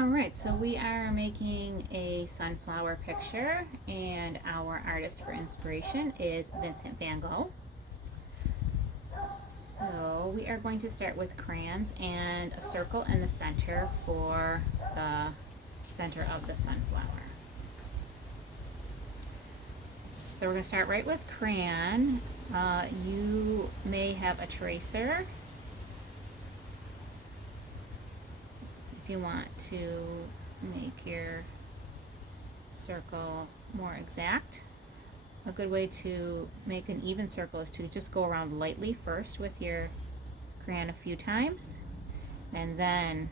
Alright, so we are making a sunflower picture, and our artist for inspiration is Vincent van Gogh. So we are going to start with crayons and a circle in the center for the center of the sunflower. So we're going to start right with crayon. You may have a tracer if you want to make your circle more exact. A good way to make an even circle is to just go around lightly first with your crayon a few times and then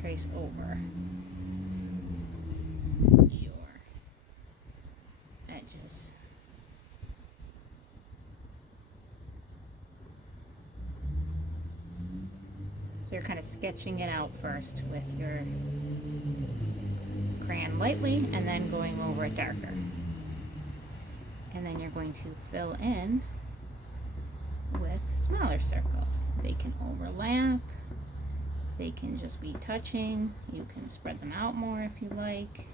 trace over your edges. So you're kind of sketching it out first with your crayon lightly and then going over it darker. And then you're going to fill in with smaller circles. They can overlap, they can just be touching, you can spread them out more if you like.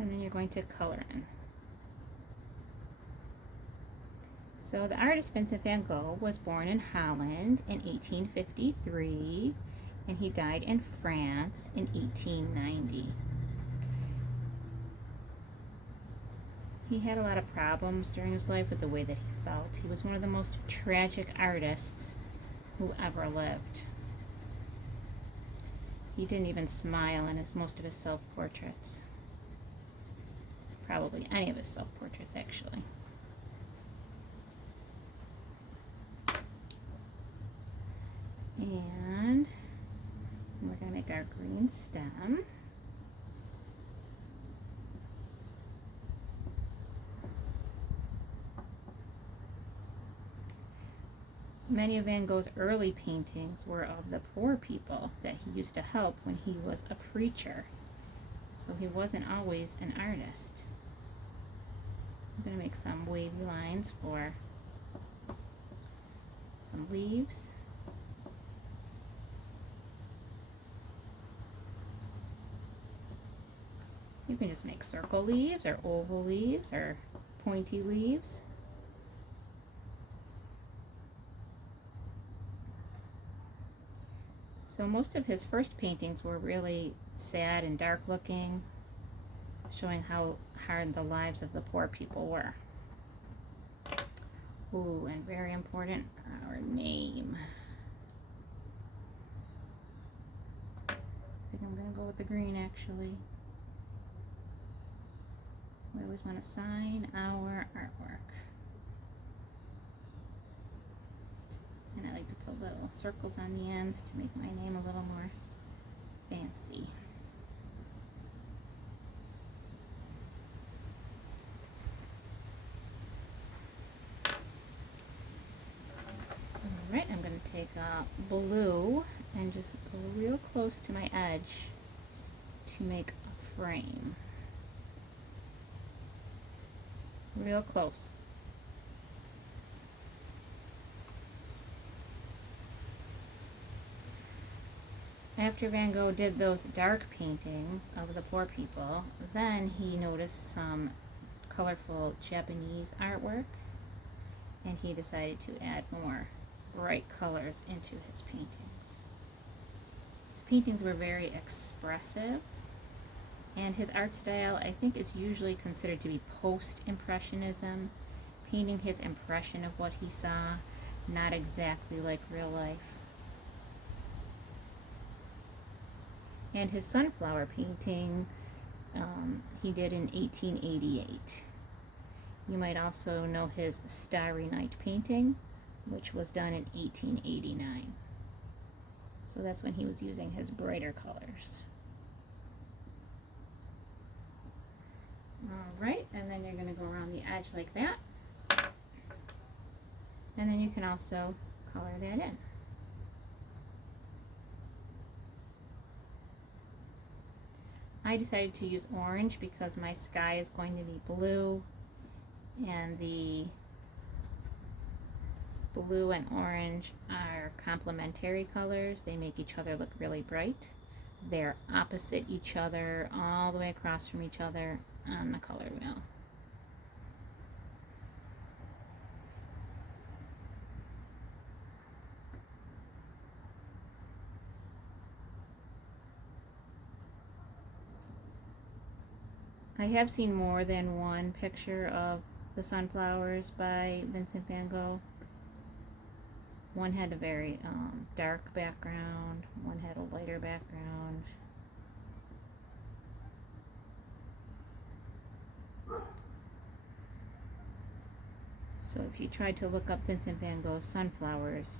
And then you're going to color in. So the artist Vincent van Gogh was born in Holland in 1853 and he died in France in 1890. He had a lot of problems during his life with the way that he felt. He was one of the most tragic artists who ever lived. He didn't even smile in most of his self-portraits. Probably any of his self-portraits, actually. And we're going to make our green stem. Many of Van Gogh's early paintings were of the poor people that he used to help when he was a preacher. So he wasn't always an artist. I'm going to make some wavy lines for some leaves. You can just make circle leaves or oval leaves or pointy leaves. So most of his first paintings were really sad and dark looking, showing how hard the lives of the poor people were. Ooh, and very important, our name. I think I'm going to go with the green actually. We always want to sign our artwork. And I like to put little circles on the ends to make my name a little more fancy. Alright, I'm going to take blue and just go real close to my edge to make a frame. Real close. After Van Gogh did those dark paintings of the poor people, then he noticed some colorful Japanese artwork and he decided to add more bright colors into his paintings. His paintings were very expressive, and his art style, I think, is usually considered to be post-impressionism, painting his impression of what he saw, not exactly like real life. And his sunflower painting he did in 1888. You might also know his Starry Night painting, which was done in 1889. So that's when he was using his brighter colors. Alright, and then you're going to go around the edge like that. And then you can also color that in. I decided to use orange because my sky is going to be blue, and the blue and orange are complementary colors. They make each other look really bright. They're opposite each other all the way across from each other on the color wheel. I have seen more than one picture of the sunflowers by Vincent van Gogh. One had a very dark background, one had a lighter background. So if you try to look up Vincent van Gogh's sunflowers,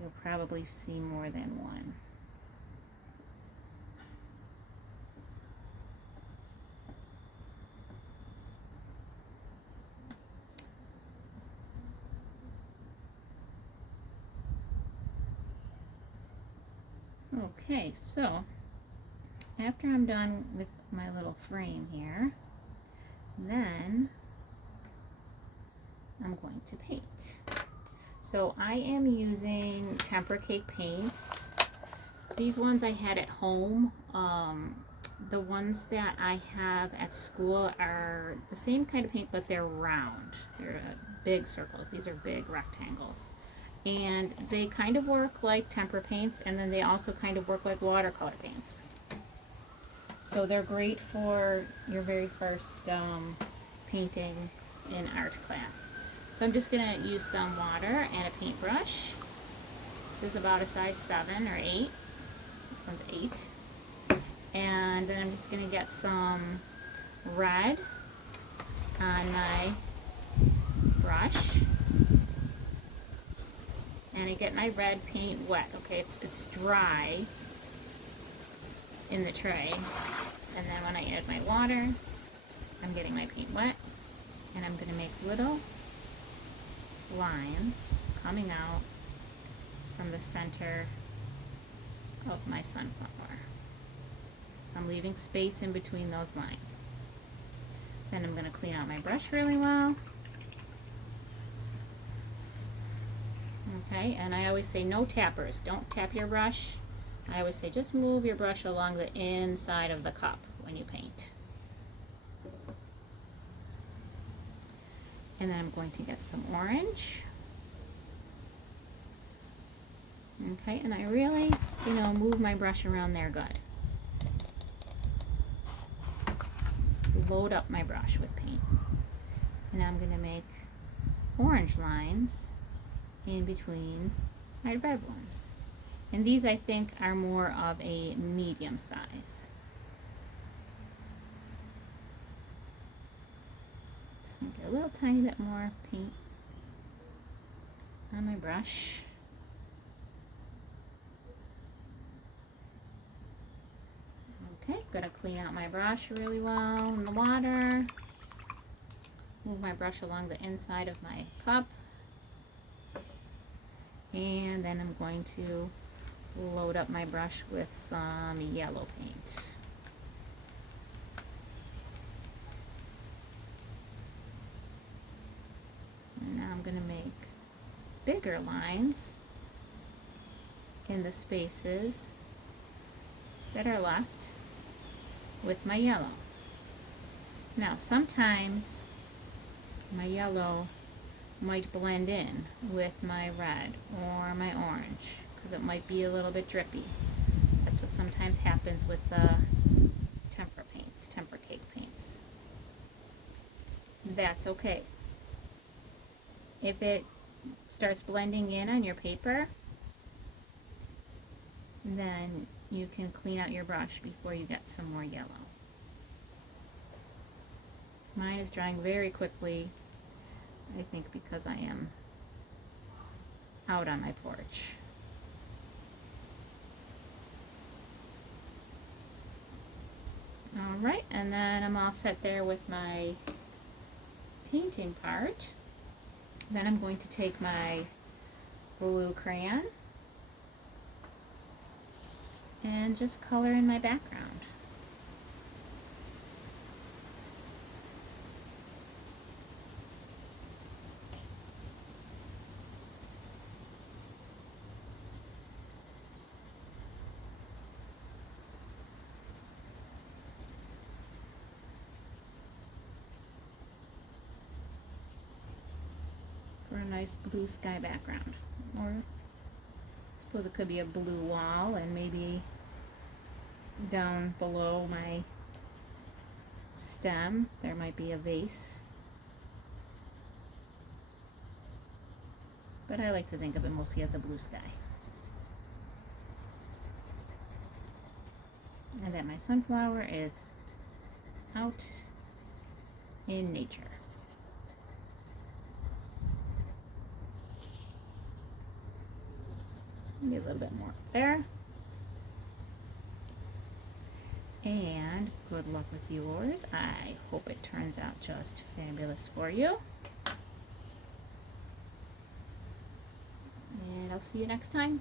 you'll probably see more than one. Okay, so after I'm done with my little frame here, then I'm going to paint. So I am using Tempera Cake paints. These ones I had at home. The ones that I have at school are the same kind of paint, but they're round. They're big circles. These are big rectangles. And they kind of work like tempera paints, and then they also kind of work like watercolor paints. So they're great for your very first paintings in art class. So I'm just going to use some water and a paintbrush. This is about a size 7 or 8. This one's 8. And then I'm just going to get some red on my brush. And I get my red paint wet. Okay, it's dry in the tray. And then when I add my water, I'm getting my paint wet. And I'm going to make little lines coming out from the center of my sunflower. I'm leaving space in between those lines. Then I'm going to clean out my brush really well. Okay, and I always say no tappers. Don't tap your brush. I always say just move your brush along the inside of the cup when you paint. And then I'm going to get some orange. Okay, and I really, move my brush around there good. Load up my brush with paint. And I'm going to make orange lines in between my red ones. And these I think are more of a medium size. Just gonna get a little tiny bit more paint on my brush. Okay, gonna clean out my brush really well in the water. Move my brush along the inside of my cup. And then I'm going to load up my brush with some yellow paint. And now I'm going to make bigger lines in the spaces that are left with my yellow. Now sometimes my yellow might blend in with my red or my orange because it might be a little bit drippy. That's what sometimes happens with the tempera paints, Tempera Cake paints. That's okay. If it starts blending in on your paper, then you can clean out your brush before you get some more yellow. Mine is drying very quickly, I think because I am out on my porch. Alright, and then I'm all set there with my painting part. Then I'm going to take my blue crayon and just color in my background. nice blue sky background. Or I suppose it could be a blue wall, and maybe down below my stem there might be a vase. But I like to think of it mostly as a blue sky. And that my sunflower is out in nature. Maybe a little bit more there. And good luck with yours. I hope it turns out just fabulous for you. And I'll see you next time.